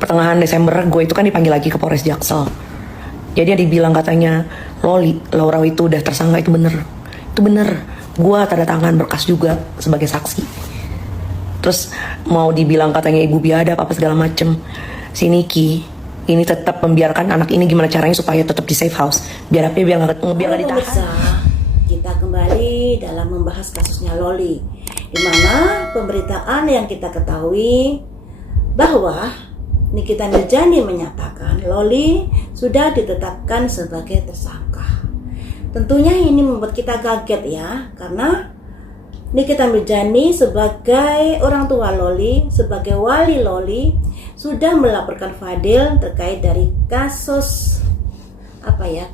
pertengahan Desember gue itu kan dipanggil lagi ke Polres Jaksel. Jadi dia bilang katanya Laura itu udah tersangka. Itu bener. Gue tanda tangan berkas juga sebagai saksi. Terus mau dibilang katanya ibu biadab apa segala macem. Si Niki ini tetap membiarkan anak ini gimana caranya supaya tetap di safe house. Biar gak ditahan. Kita kembali dalam membahas kasusnya Loli, di mana pemberitaan yang kita ketahui bahwa Nikita Mirzani menyatakan Loli sudah ditetapkan sebagai tersangka. Tentunya ini membuat kita kaget ya, karena Nikita Mirzani sebagai orang tua Loli, sebagai wali Loli, sudah melaporkan Fadil terkait dari kasus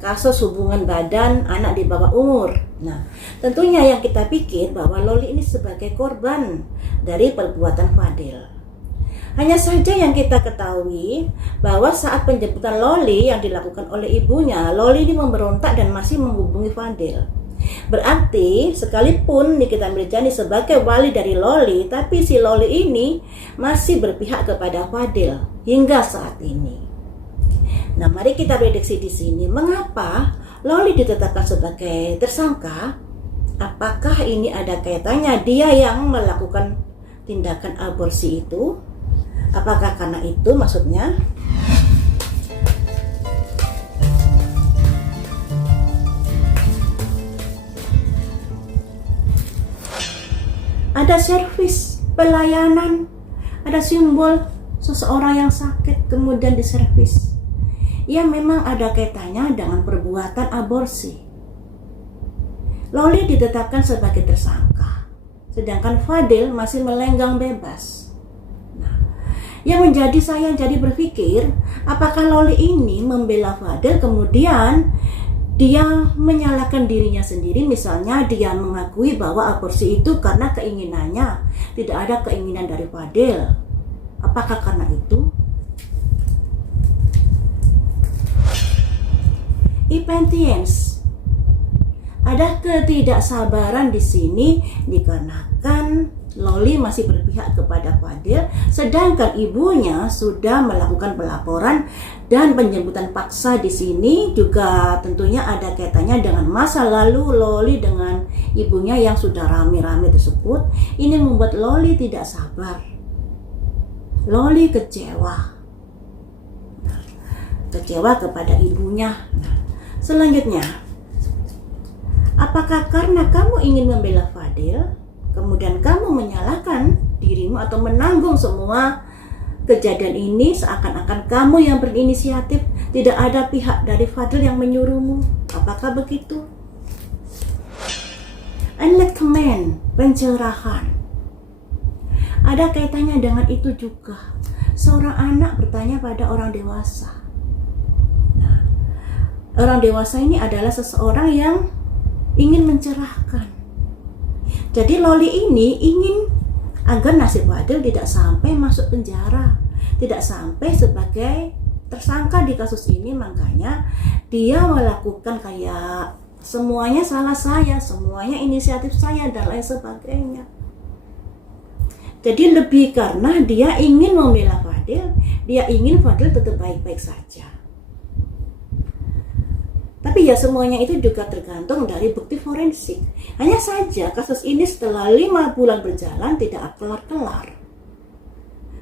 kasus hubungan badan anak di bawah umur. Nah, tentunya yang kita pikir bahwa Loli ini sebagai korban dari perbuatan Fadil. Hanya saja yang kita ketahui bahwa saat penjemputan Loli yang dilakukan oleh ibunya, Loli ini memberontak dan masih menghubungi Fadil. Berarti sekalipun Nikita Mirzani sebagai wali dari Loli, tapi si Loli ini masih berpihak kepada Fadil hingga saat ini. Nah, mari kita prediksi di sini mengapa Loli ditetapkan sebagai tersangka. Apakah ini ada kaitannya dia yang melakukan tindakan aborsi itu? Apakah karena itu maksudnya? Ada servis pelayanan, ada simbol seseorang yang sakit kemudian diservis. Ya, memang ada kaitannya dengan perbuatan aborsi. Loli ditetapkan sebagai tersangka, sedangkan Fadil masih melenggang bebas. Yang menjadi saya jadi berpikir, apakah Loli ini membela Fadil kemudian dia menyalahkan dirinya sendiri, misalnya dia mengakui bahwa aborsi itu karena keinginannya, tidak ada keinginan dari Fadil. Apakah karena itu? Impatience. Ada ketidaksabaran di sini dikarenakan Loli masih berpihak kepada Fadil, sedangkan ibunya sudah melakukan pelaporan dan penjemputan paksa di sini juga tentunya ada kaitannya dengan masa lalu Loli dengan ibunya yang sudah rame-rame tersebut. Ini membuat Loli tidak sabar. Loli kecewa kepada ibunya. Selanjutnya, apakah karena kamu ingin membela Fadil, kemudian kamu menyalahkan dirimu atau menanggung semua kejadian ini seakan-akan kamu yang berinisiatif, tidak ada pihak dari Fadil yang menyuruhmu? Apakah begitu? Enlightenment, pencerahan. Ada kaitannya dengan itu juga. Seorang anak bertanya pada orang dewasa. Nah, orang dewasa ini adalah seseorang yang ingin mencerahkan. Jadi Loli ini ingin agar nasib Fadil tidak sampai masuk penjara, tidak sampai sebagai tersangka di kasus ini. Makanya dia melakukan kayak semuanya salah saya, semuanya inisiatif saya dan lain sebagainya. Jadi lebih karena dia ingin membela Fadil, dia ingin Fadil tetap baik-baik saja. Tapi ya semuanya itu juga tergantung dari bukti forensik. Hanya saja kasus ini setelah 5 bulan berjalan tidak kelar-kelar.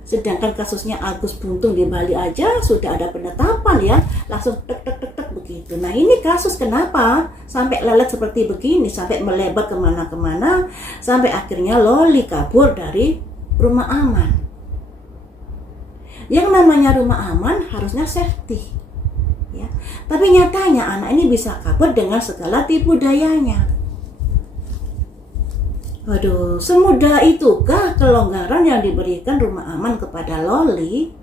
Sedangkan kasusnya Agus Buntung di Bali aja sudah ada penetapan ya, langsung tek begitu. Nah, ini kasus kenapa sampai lelet seperti begini, sampai melebar kemana-kemana, sampai akhirnya Loli kabur dari rumah aman. Yang namanya rumah aman harusnya safety. Ya. Tapi nyatanya anak ini bisa kabur dengan segala tipu dayanya. Waduh, semudah itukah kelonggaran yang diberikan rumah aman kepada Loli?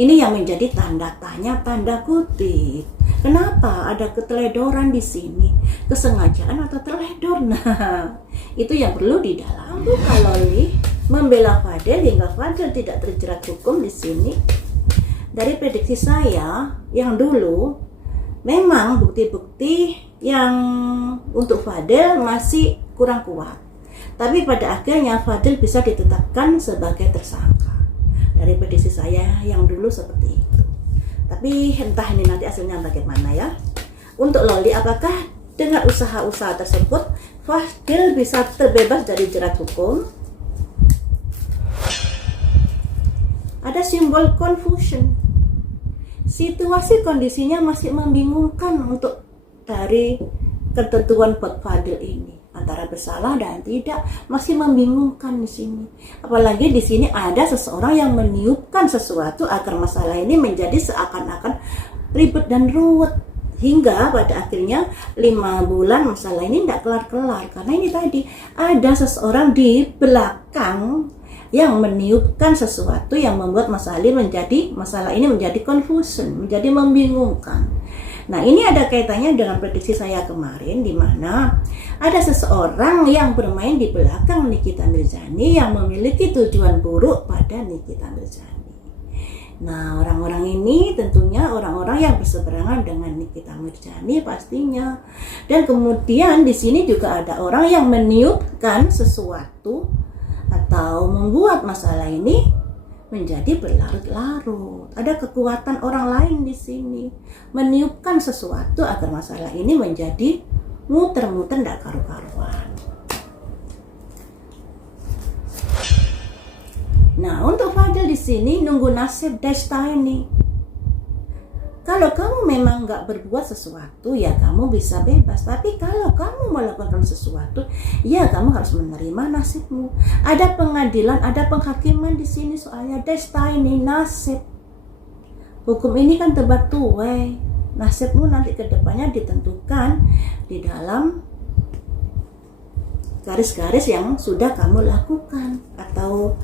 Ini yang menjadi tanda tanya, tanda kutip. Kenapa ada keteledoran di sini? Kesengajaan atau teledor? Nah, itu yang perlu didalam. Bukan Loli membela Fadil hingga Fadil tidak terjerat hukum di sini. Dari prediksi saya yang dulu, memang bukti-bukti yang untuk Fadil masih kurang kuat. Tapi pada akhirnya Fadil bisa ditetapkan sebagai tersangka. Dari prediksi saya yang dulu dulu seperti itu. Tapi entah ini nanti hasilnya bagaimana ya. Untuk Loli, apakah dengan usaha-usaha tersebut Fadil bisa terbebas dari jerat hukum? Ada simbol confusion. Situasi kondisinya masih membingungkan untuk dari ketentuan buat Fadil ini. Antara bersalah dan tidak, masih membingungkan di sini. Apalagi di sini ada seseorang yang meniupkan sesuatu agar masalah ini menjadi seakan-akan ribet dan ruwet. Hingga pada akhirnya 5 bulan masalah ini tidak kelar-kelar. Karena ini tadi ada seseorang di belakang yang meniupkan sesuatu yang membuat masalah ini menjadi confusion, menjadi membingungkan. Nah, ini ada kaitannya dengan prediksi saya kemarin, di mana ada seseorang yang bermain di belakang Nikita Mirzani yang memiliki tujuan buruk pada Nikita Mirzani. Nah, orang-orang ini tentunya orang-orang yang berseberangan dengan Nikita Mirzani pastinya. Dan kemudian di sini juga ada orang yang meniupkan sesuatu atau membuat masalah ini menjadi berlarut-larut. Ada kekuatan orang lain di sini meniupkan sesuatu agar masalah ini menjadi muter-muter tidak karu-karuan. Nah, untuk Fadil di sini nunggu nasib destiny. Kalau kamu memang nggak berbuat sesuatu, ya kamu bisa bebas. Tapi kalau kamu melakukan sesuatu, ya kamu harus menerima nasibmu. Ada pengadilan, ada penghakiman di sini soalnya destiny, nasib. Hukum ini kan tebak tuai. Nasibmu nanti ke depannya ditentukan di dalam garis-garis yang sudah kamu lakukan, atau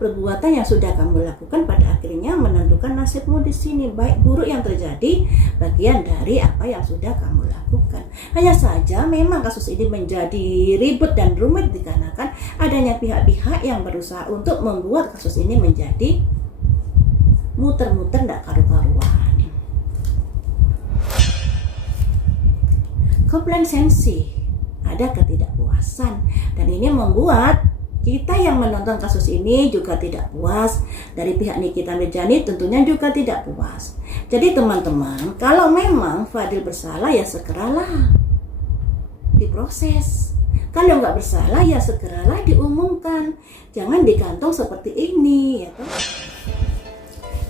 perbuatan yang sudah kamu lakukan pada akhirnya menentukan nasibmu di sini, baik buruk yang terjadi bagian dari apa yang sudah kamu lakukan. Hanya saja memang kasus ini menjadi ribet dan rumit dikarenakan adanya pihak-pihak yang berusaha untuk membuat kasus ini menjadi muter-muter tidak karu-karuan. Komplasensi, ada ketidakpuasan, dan ini membuat kita yang menonton kasus ini juga tidak puas. Dari pihak Nikita Mirzani tentunya juga tidak puas. Jadi teman-teman, kalau memang Fadil bersalah ya segeralah diproses. Kalau nggak bersalah ya segeralah diumumkan. Jangan digantung seperti ini, ya kan?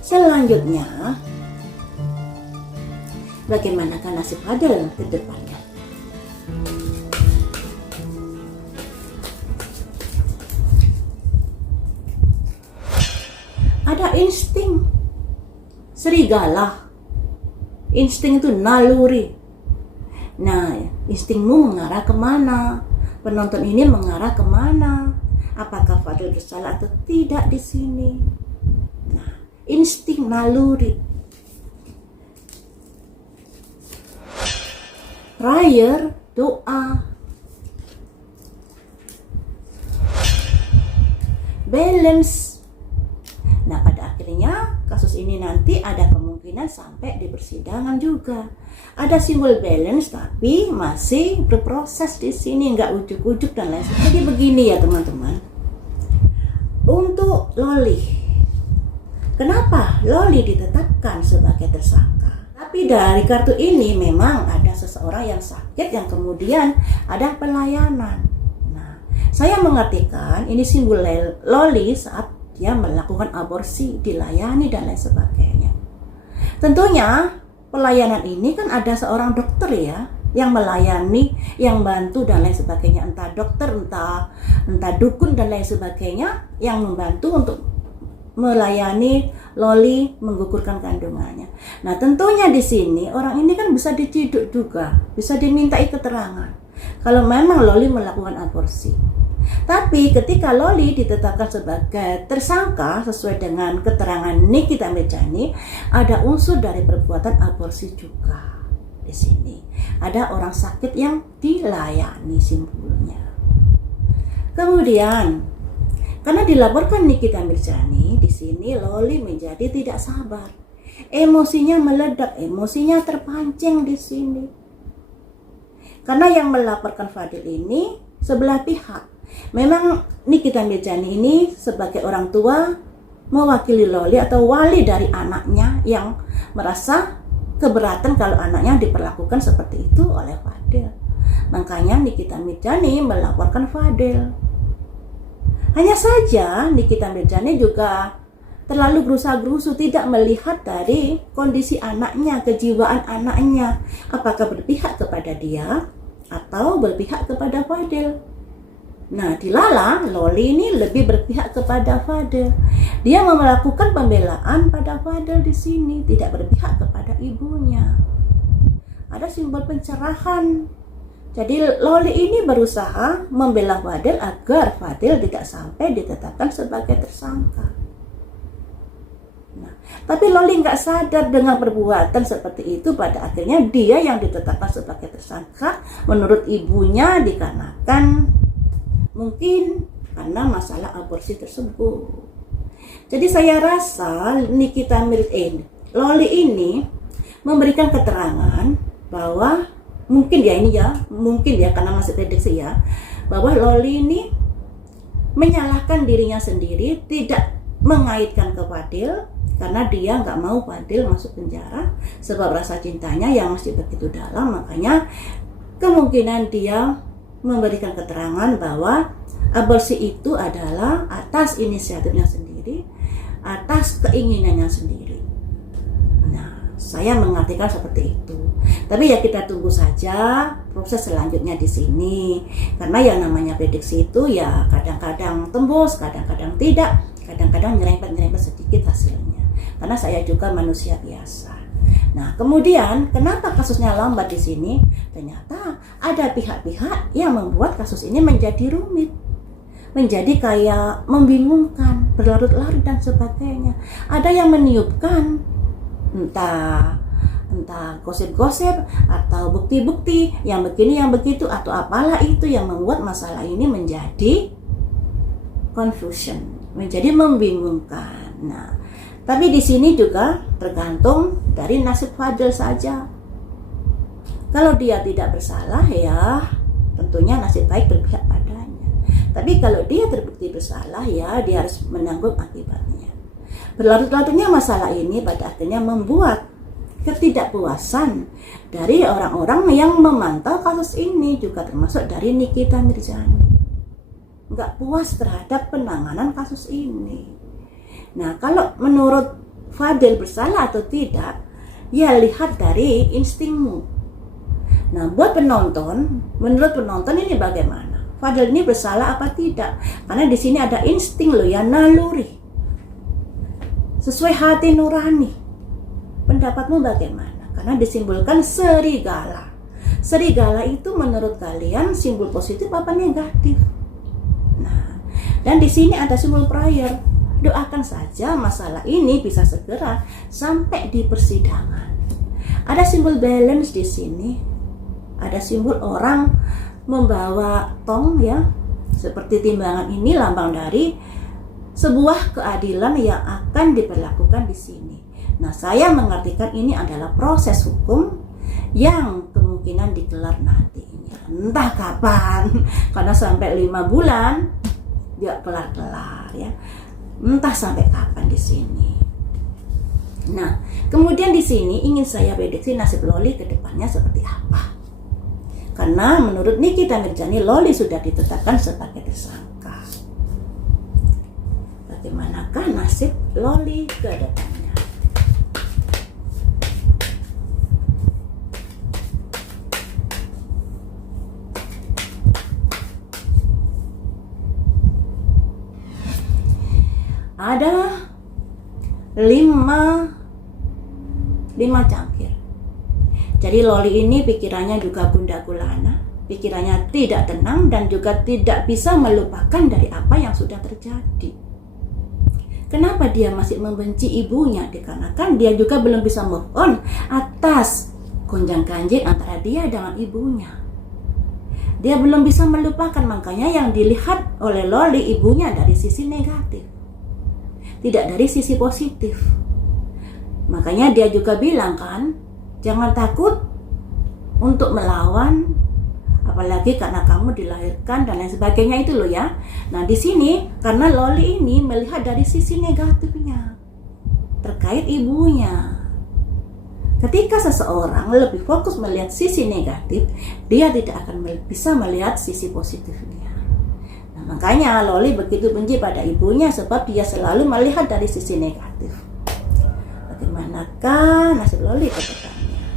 Selanjutnya, bagaimanakah nasib Fadil ke depannya? Ada insting serigala. Insting itu naluri. Nah, instingmu mengarah kemana? Penonton ini mengarah kemana? Apakah Fadil bersalah atau tidak di sini? Nah, insting naluri. Prayer, doa. Balance. Nah, pada akhirnya kasus ini nanti ada kemungkinan sampai di persidangan juga. Ada simbol balance tapi masih berproses di sini, nggak ujuk-ujuk dan lain sebagainya. Jadi begini ya teman-teman. Untuk Loli, kenapa Loli ditetapkan sebagai tersangka? Tapi dari kartu ini memang ada seseorang yang sakit yang kemudian ada pelayanan. Nah, saya mengartikan ini simbol Loli saat dia melakukan aborsi, dilayani dan lain sebagainya. Tentunya pelayanan ini kan ada seorang dokter ya yang melayani, yang bantu dan lain sebagainya, entah dokter, entah dukun dan lain sebagainya yang membantu untuk melayani Loli menggugurkan kandungannya. Nah, tentunya di sini orang ini kan bisa diciduk juga, bisa dimintai keterangan kalau memang Loli melakukan aborsi. Tapi ketika Loli ditetapkan sebagai tersangka sesuai dengan keterangan Nikita Mirzani, ada unsur dari perbuatan aborsi juga di sini. Ada orang sakit yang dilayani simbolnya. Kemudian, karena dilaporkan Nikita Mirzani, di sini Loli menjadi tidak sabar. Emosinya meledak, emosinya terpancing di sini. Karena yang melaporkan Fadil ini sebelah pihak. Memang Nikita Mirzani ini sebagai orang tua mewakili Loli atau wali dari anaknya yang merasa keberatan kalau anaknya diperlakukan seperti itu oleh Fadil. Makanya Nikita Mirzani melaporkan Fadil. Hanya saja Nikita Mirzani juga terlalu gerusa-gerusu, tidak melihat dari kondisi anaknya, kejiwaan anaknya, apakah berpihak kepada dia atau berpihak kepada Fadil. Nah, dilala Loli ini lebih berpihak kepada Fadil. Dia melakukan pembelaan pada Fadil di sini, tidak berpihak kepada ibunya. Ada simbol pencerahan. Jadi Loli ini berusaha membela Fadil agar Fadil tidak sampai ditetapkan sebagai tersangka. Nah, tapi Loli nggak sadar dengan perbuatan seperti itu, pada akhirnya dia yang ditetapkan sebagai tersangka menurut ibunya dikarenakan mungkin karena masalah aborsi tersebut. Jadi saya rasa Nikita Mirzani, Loli ini memberikan keterangan bahwa mungkin ya karena masih prediksi ya, bahwa Loli ini menyalahkan dirinya sendiri, tidak mengaitkan ke Fadil karena dia nggak mau Fadil masuk penjara sebab rasa cintanya yang masih begitu dalam. Makanya kemungkinan dia memberikan keterangan bahwa aborsi itu adalah atas inisiatifnya sendiri, atas keinginannya sendiri. Nah, saya mengartikan seperti itu. Tapi ya kita tunggu saja proses selanjutnya di sini. Karena yang namanya prediksi itu ya kadang-kadang tembus, kadang-kadang tidak, kadang-kadang nyerempet-nyerempet sedikit hasilnya. Karena saya juga manusia biasa. Nah, kemudian kenapa kasusnya lambat di sini? Ternyata ada pihak-pihak yang membuat kasus ini menjadi rumit, menjadi kayak membingungkan, berlarut-larut dan sebagainya. Ada yang meniupkan entah gosip-gosip atau bukti-bukti yang begini yang begitu atau apalah itu yang membuat masalah ini menjadi confusion, menjadi membingungkan. Nah, tapi di sini juga tergantung dari nasib Fadil saja. Kalau dia tidak bersalah ya tentunya nasib baik berpihak padanya. Tapi kalau dia terbukti bersalah ya dia harus menanggung akibatnya. Berlarut-larutnya masalah ini pada akhirnya membuat ketidakpuasan dari orang-orang yang memantau kasus ini, juga termasuk dari Nikita Mirzani. Nggak puas terhadap penanganan kasus ini. Nah, kalau menurut Fadil bersalah atau tidak, ya lihat dari instingmu. Nah, buat penonton, menurut penonton ini bagaimana? Fadil ini bersalah apa tidak? Karena di sini ada insting loh ya, naluri. Sesuai hati nurani. Pendapatmu bagaimana? Karena disimbolkan serigala. Serigala itu menurut kalian simbol positif apa negatif? Nah, dan di sini ada simbol prayer. Doakan saja masalah ini bisa segera sampai di persidangan. Ada simbol balance di sini. Ada simbol orang membawa tong ya, seperti timbangan ini lambang dari sebuah keadilan yang akan diberlakukan di sini. Nah, saya mengartikan ini adalah proses hukum yang kemungkinan dikelar nantinya. Entah kapan, karena sampai 5 bulan dia kelar-kelar ya. Entah sampai kapan di sini. Nah, kemudian di sini ingin saya prediksi nasib Loli ke depannya seperti apa. Karena menurut Nikita Mirzani, Loli sudah ditetapkan sebagai tersangka. Bagaimanakah nasib Loli ke depannya? Ada 5 cangkir. Jadi Loli ini pikirannya juga gundah gulana, pikirannya tidak tenang dan juga tidak bisa melupakan dari apa yang sudah terjadi. Kenapa dia masih membenci ibunya? Dikarenakan dia juga belum bisa move on atas gonjang-ganjing antara dia dengan ibunya. Dia belum bisa melupakan, makanya yang dilihat oleh Loli ibunya dari sisi negatif, tidak dari sisi positif. Makanya dia juga bilang kan, jangan takut untuk melawan apalagi karena kamu dilahirkan dan lain sebagainya itu loh ya. Nah di sini karena Loli ini melihat dari sisi negatifnya terkait ibunya. Ketika seseorang lebih fokus melihat sisi negatif, dia tidak akan bisa melihat sisi positifnya. Nah, makanya Loli begitu benci pada ibunya sebab dia selalu melihat dari sisi negatif. Bagaimanakah nasib Loli ke depannya?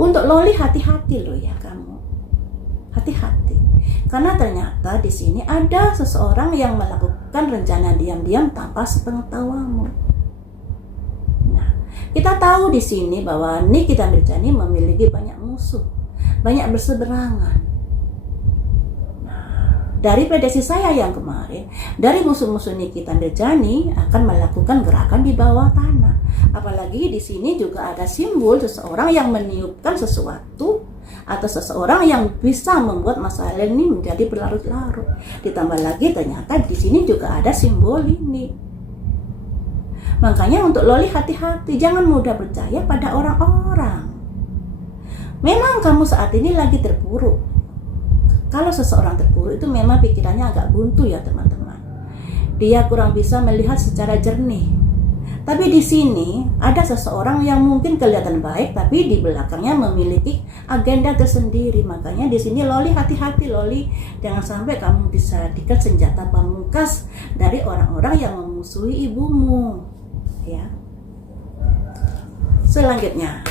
Untuk Loli hati-hati loh ya kamu. Hati-hati. Karena ternyata di sini ada seseorang yang melakukan rencana diam-diam tanpa sepengetahuanmu. Kita tahu di sini bahwa Nikita Mirzani memiliki banyak musuh, banyak berseberangan. Nah, dari prediksi saya yang kemarin, dari musuh-musuh Nikita Mirzani akan melakukan gerakan di bawah tanah. Apalagi di sini juga ada simbol seseorang yang meniupkan sesuatu atau seseorang yang bisa membuat masalah ini menjadi berlarut-larut. Ditambah lagi ternyata di sini juga ada simbol ini. Makanya untuk Loli hati-hati, jangan mudah percaya pada orang-orang. Memang kamu saat ini lagi terpuruk. Kalau seseorang terpuruk itu memang pikirannya agak buntu ya teman-teman. Dia kurang bisa melihat secara jernih. Tapi di sini ada seseorang yang mungkin kelihatan baik, tapi di belakangnya memiliki agenda tersendiri. Makanya di sini Loli hati-hati Loli, jangan sampai kamu dijadikan senjata pamungkas dari orang-orang yang memusuhi ibumu. Ya. Selanjutnya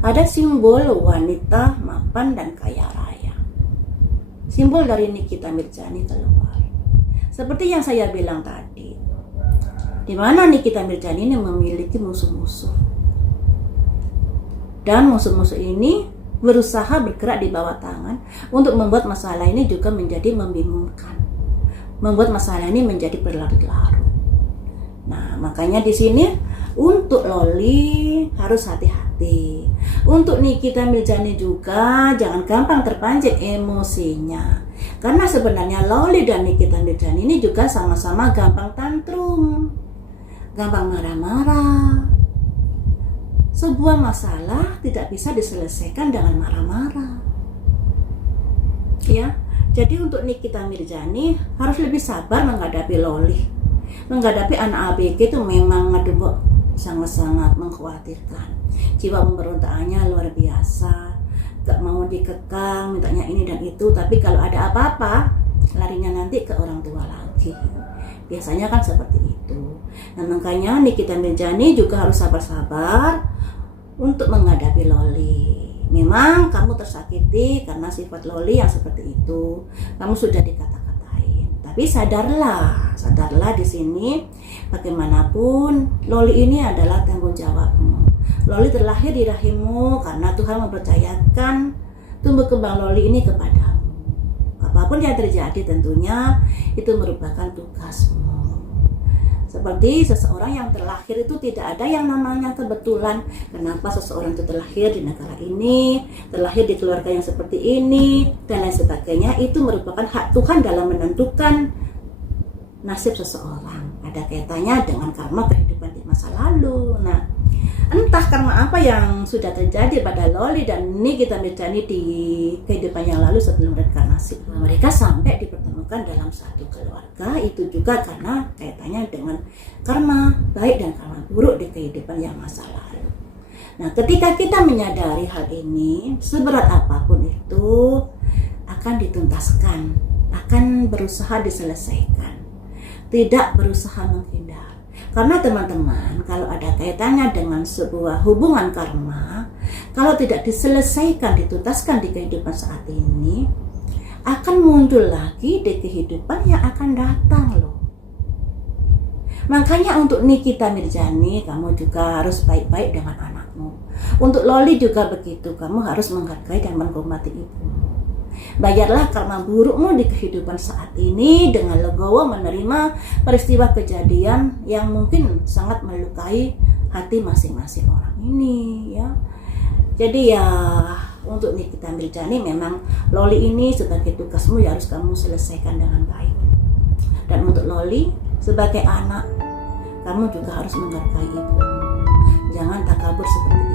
ada simbol wanita mapan dan kaya raya. Simbol dari Nikita Mirzani keluar. Seperti yang saya bilang tadi, di mana Nikita Mirzani ini memiliki musuh-musuh. Dan musuh-musuh ini berusaha bergerak di bawah tangan untuk membuat masalah ini juga menjadi membingungkan, membuat masalah ini menjadi berlarut-larut. Nah, makanya di sini untuk Loli harus hati-hati. Untuk Nikita Mirzani juga jangan gampang terpancing emosinya. Karena sebenarnya Loli dan Nikita Mirzani ini juga sama-sama gampang tantrum, gampang marah-marah. Sebuah masalah tidak bisa diselesaikan dengan marah-marah. Ya, jadi untuk Nikita Mirzani harus lebih sabar menghadapi Loli. Menghadapi anak ABG itu memang sangat-sangat mengkhawatirkan. Jiwa pemberontakannya luar biasa. Gak mau dikekang, mintanya ini dan itu. Tapi kalau ada apa-apa, larinya nanti ke orang tua lagi. Biasanya kan seperti itu. Nah makanya Nikita Mirzani juga harus sabar-sabar untuk menghadapi Loli. Memang kamu tersakiti karena sifat Loli yang seperti itu. Kamu sudah dikata-katain. Tapi sadarlah di sini bagaimanapun Loli ini adalah tanggung jawabmu. Loli terlahir di rahimmu karena Tuhan mempercayakan tumbuh kembang Loli ini kepadamu. Apapun yang terjadi tentunya itu merupakan tugasmu. Seperti seseorang yang terlahir itu tidak ada yang namanya kebetulan. Kenapa seseorang itu terlahir di negara ini, terlahir di keluarga yang seperti ini, dan lain sebagainya. Itu merupakan hak Tuhan dalam menentukan nasib seseorang. Ada kaitannya dengan karma kehidupan di masa lalu. Nah, entah karma apa yang sudah terjadi pada Loli dan Nikita Mirzani di kehidupan yang lalu sebelum reinkarnasi. Mereka sampai dipertemukan dalam satu keluarga, itu juga karena kaitannya dengan karma baik dan karma buruk di kehidupan yang masa lalu. Nah, ketika kita menyadari hal ini, seberat apapun itu akan dituntaskan, akan berusaha diselesaikan, tidak berusaha menghindar. Karena teman-teman, kalau ada kaitannya dengan sebuah hubungan karma, kalau tidak diselesaikan, dituntaskan di kehidupan saat ini, akan muncul lagi di kehidupan yang akan datang loh. Makanya untuk Nikita Mirzani, kamu juga harus baik-baik dengan anakmu. Untuk Loli juga begitu, kamu harus menghargai dan menghormati ibumu. Bayarlah karma burukmu di kehidupan saat ini dengan legowo menerima peristiwa kejadian yang mungkin sangat melukai hati masing-masing orang ini ya. Jadi ya untuk Nikita Mirzani memang Loli ini sebagai tugasmu ya harus kamu selesaikan dengan baik. Dan untuk Loli sebagai anak, kamu juga harus menghargai ibu. Jangan takabur seperti